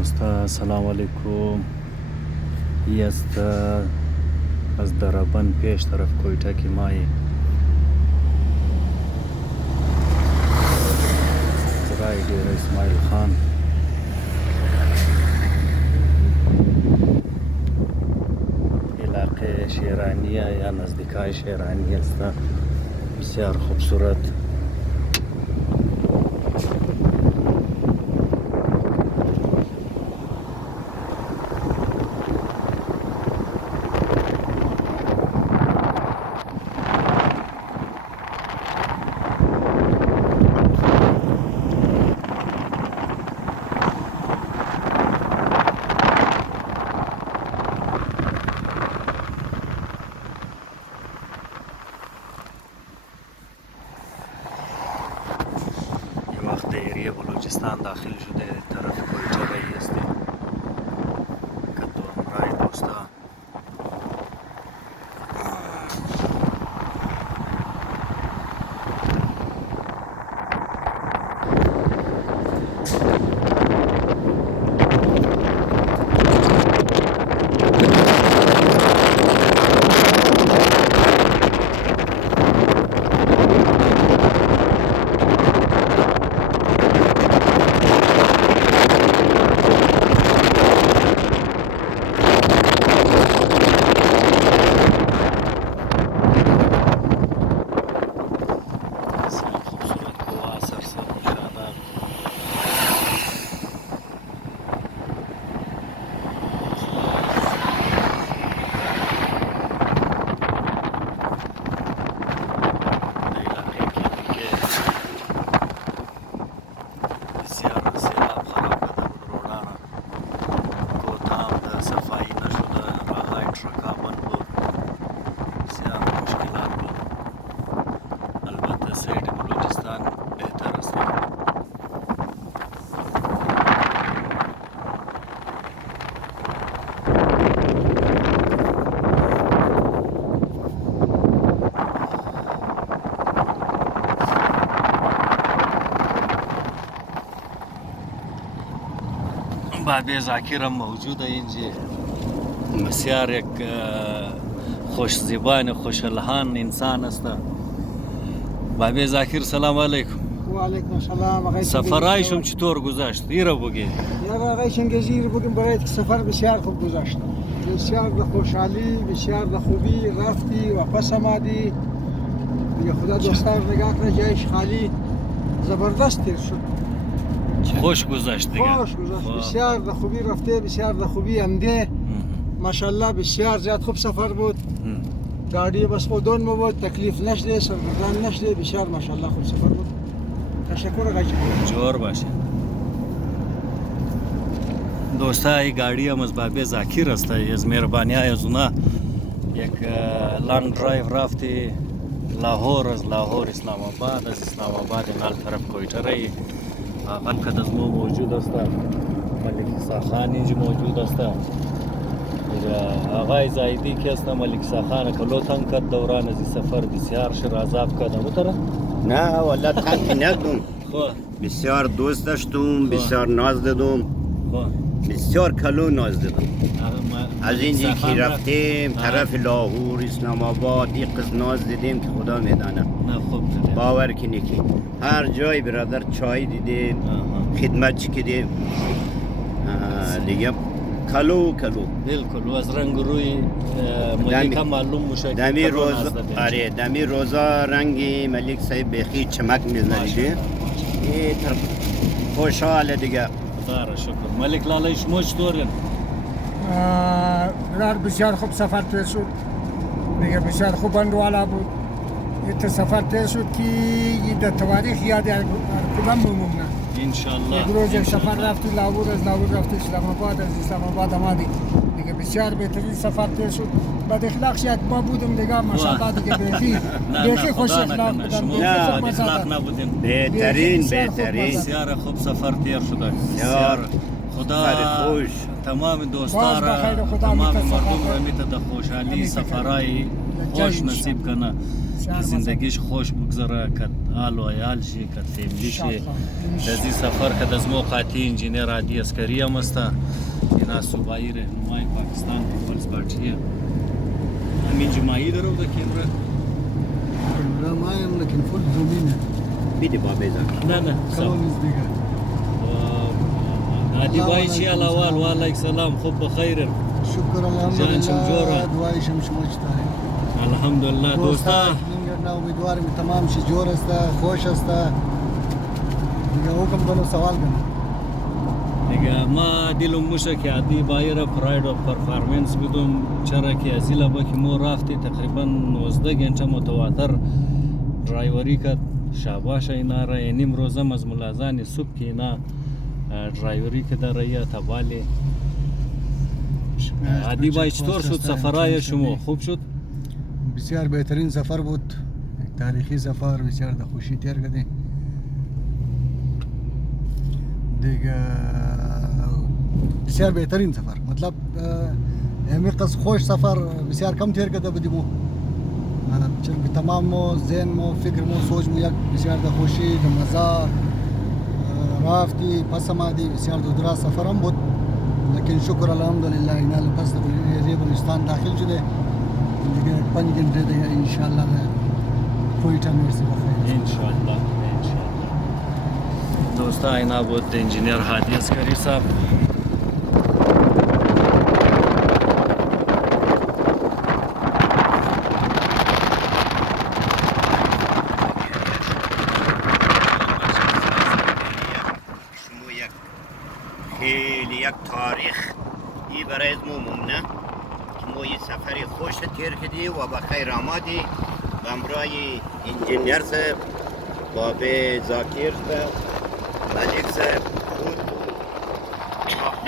دوستا سلام علیکم. ای است از دربن پیش طرف کوئٹہ کی مای زرای ڈیرہ اسماعیل خان. علاقه شیرانیه یا نزدیکای شیرانی است، بسیار خوبصورت. ڈیرہ بلوچستان داخل شده طرف کوئٹہ رہی است. کدو رای دوستا باب ذاکر هم موجود اینجا. بسیار یک خوش زبان خوش الهان انسان است. باب ذاکر سلام علیکم. و علیکم السلام. سفرایشون چطور گذشت؟ ایرا بگی. یار آقایشون گزیر بگیم برای سفر بسیار خوب گذشت. بسیار به خوشحالی، بسیار به خوبی رفتی و پس آمدی. دیگه خدا دوستار نگاه کنه، جایش خالی زبردست تیر شد. خوش گذشت دیگه. خوش گذشت. بسیار به خوبی رفته، بسیار به خوبی آمده. ماشاءالله بسیار زیاد خوب سفر بود. گاڑی بس خودون بود، تکلیف نشده، سرگردان نشده. بسیار ماشاءالله خوب سفر بود. تشکر آقایشون. جور باشه. دوستا ای گاڑی هم از باب ذاکر است. از مهربانی از اونا یک لانگ درایو رفتی لاهور، از لاهور اسلام آباد، از اسلام آباد نال طرف کوئٹہ رہی. آقا کدزمو موجود است، ملک ساخان اینجا موجود است. آقای زایدی که است ملک ساخان کلو تنگ کد دوران از سفر بسیار شرازاب کد بتره. نه والله تنگ نکردم. بسیار دوست داشتم، بسیار ناز دادم، بسیار کلو ناز دادم. از اینجا که رفتیم طرف لاهور اسلام آباد یک قسم ناز دیدیم که خدا میدانه. باور کنی که هر جای برادر چای دیدیم، خدمت چکیدیم دیگه. کلو بالکل. و از رنگ روی ملک معلوم میشه. دمی روزا رنگ ملک صاحب بخی چمک میزنه دیگه. این طرف خوشحاله دیگه. خدا را شکر. ملک لاله شما چطورین؟ برار بسیار خوب سفر تیر شد دیگه. بسیار خوب بندوالا بود. یہ سفر تیر شد که یہ تواریخ یاد کدام ممنون. انشالله. یک روز یک سفر رفتی لاهور، از لاهور رفتی اسلام آباد، از اسلام آباد آمدی دیگه. بسیار بهترین سفر تیر شد. بعد اخلاقش یک ما بودم دیگه ماشاءالله دیگه. بیخی خوش اخلاق بودم. نه اخلاق نبودیم. بهترین. بسیار خوب سفر تیر شده. بسیار خدا خوش تمام دوستان را، تمام مردم را میتونه خوشحالی سفرهای خوش نصیب کنه که زندگیش خوش بگذره، که آل و عیال شي، که فیملی شي. در این سفر که از مو قاطی انجینیر عادی عسکری هم است، اینا صوبایی رهنمای پاکستان پیپلز پارتی. همین جمعی درو ده کیمرا کیمرا مایم لیکن فول زومینه بیدی بابی زن نه کلونیز دیگه عادی بای چی الاوال و علیک سلام خوب بخیر شکر الحمدلله دعایشم شما چطوره الحمدلله دوستا نه امیدوارم تمام شي جور است خوش است دیگه حکم کنو سوال کنم دیگه ما دیلم موشه که عادی بای را پراید و پرفارمنس بدم چرا که ازیلا با که مو رفتی تقریبا 19 گنچه متواتر درایوری کرد شاباش اینا را نیم روزم از ملازان صبح که اینا درایوری که در ریا توالی عادی بای چطور شد سفرهای شما خوب شد؟ بسیار بهترین سفر بود تاریخی سفر بسیار د خوشی تیر کردیم دیگه بسیار بهترین سفر مطلب همی قصد خوش سفر بسیار کم تیر کرده بودیم چون تمام مو ذهن مو فکر مو سوچ مو یک بسیار د خوشی د مزه رافتی پس آمدی بسیار دراز سفر هم بود لیکن شکر الحمدلله اینا پس د بلوچستان داخل شده دیگه 5 گنٹے دیگه انشاءالله کوئٹہ میرسی بخیر انشاءالله دوستا اینا بود انجینیر هادی عسکری صاحب خیلی یک تاریخ ای برای مو ممنه ما یه سفری خوش تیر کردی و بخیر آمدی همراه انجینیر صاحب بابی زاکر صاحب ملک صاحب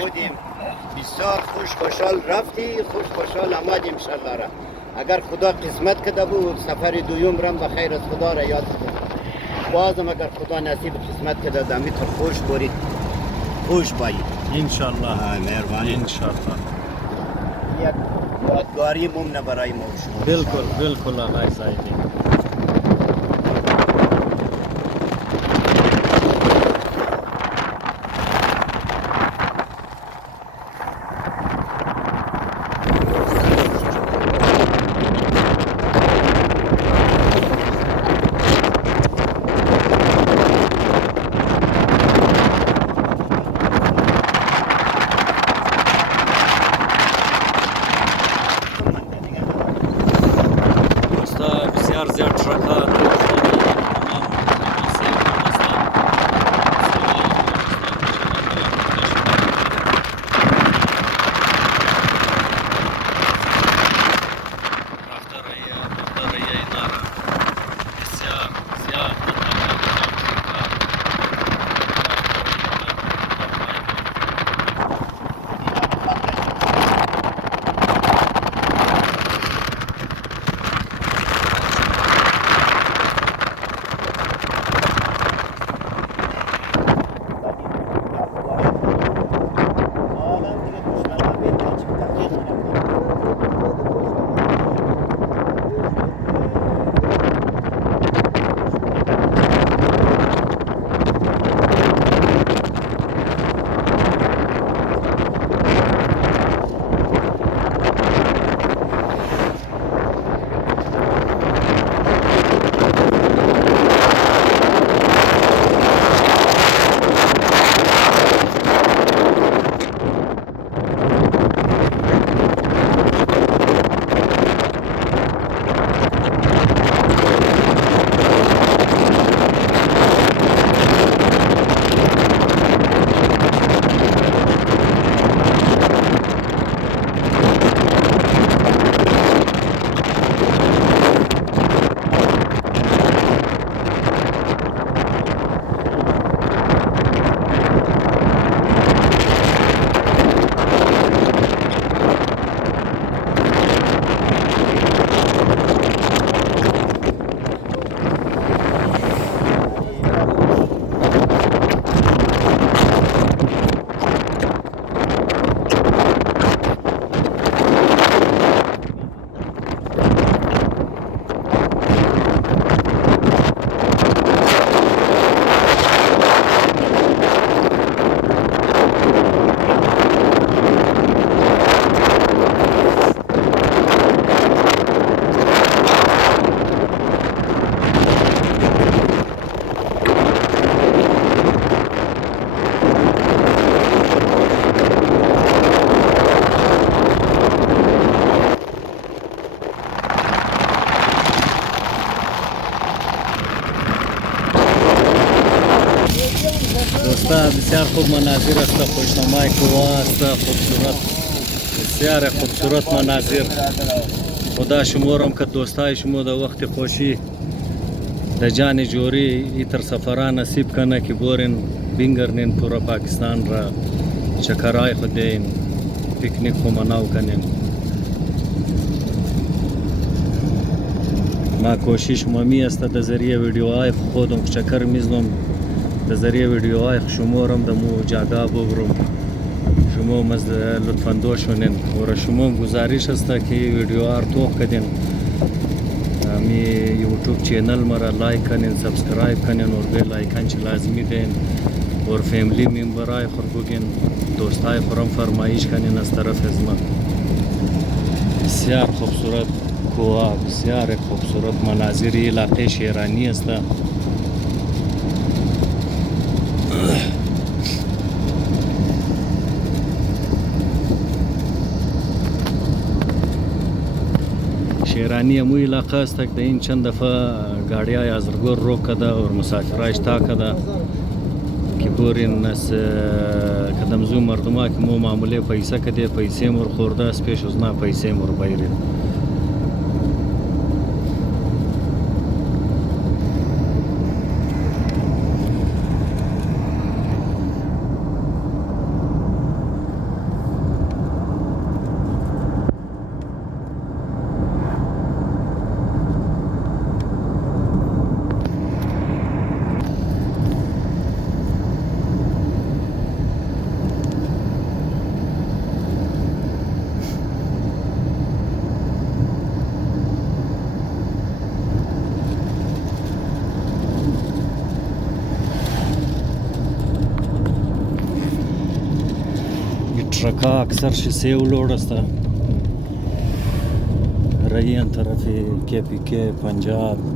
خودیم بسیار خوشحال رفتی خوشحال آمدیم انشالله را اگر خدا قسمت کرده بود سفر دویم رم بخیر از خدا را یاد کنم بازم اگر خدا نصیب قسمت کرده دمی تو خوش برید خوش بایید انشالله مهربانی انشالله یک یادگاری ممنه برای ما شما بالکل آقای زایدی بسیار خوب مناظر است، خوشنمای کوه است، خوبصورت، بسیار خوبصورت مناظر. خدا شمارم که دوستای شما در وقت خوشی در جان جوری ایتر سفران نصیب کنه که بورین بینگرنین پورا پاکستان را چکرای خود دین، پیکنیک خو مناو کنین. ما کوشش ممی است در ذریعه ویدیوهای خودم چکر میزنم، در ذریعه ویدیوهای شمارم در مو جاگا ببرم، شما مز لطفاندوش شونین و شما گزارش است که ویدیوها رو توق کدین، می یوٹیوب چینل مرا لایک کنین، سبسکرایب کنین اور بیل آیکن چه لازمی دین اور فیملی ممبرای خور بگین، دوستای خورم فرمایش کنین از طرف از من. بسیار خوبصورت کوه، بسیار خوبصورت مناظر علاقه شیرانی است. شیرانی امو علاقه است که این چند دفعه گاڑیای ازرگور رو کده اور مسافرایش تا کده که بورین از کدمزو مردمه که مو معموله پیسه کده، پیسه مور خورده است پیش از نه پیسه مور بایرین. ट्रका अक्सर save load असता रही तरफ KPK पंजाब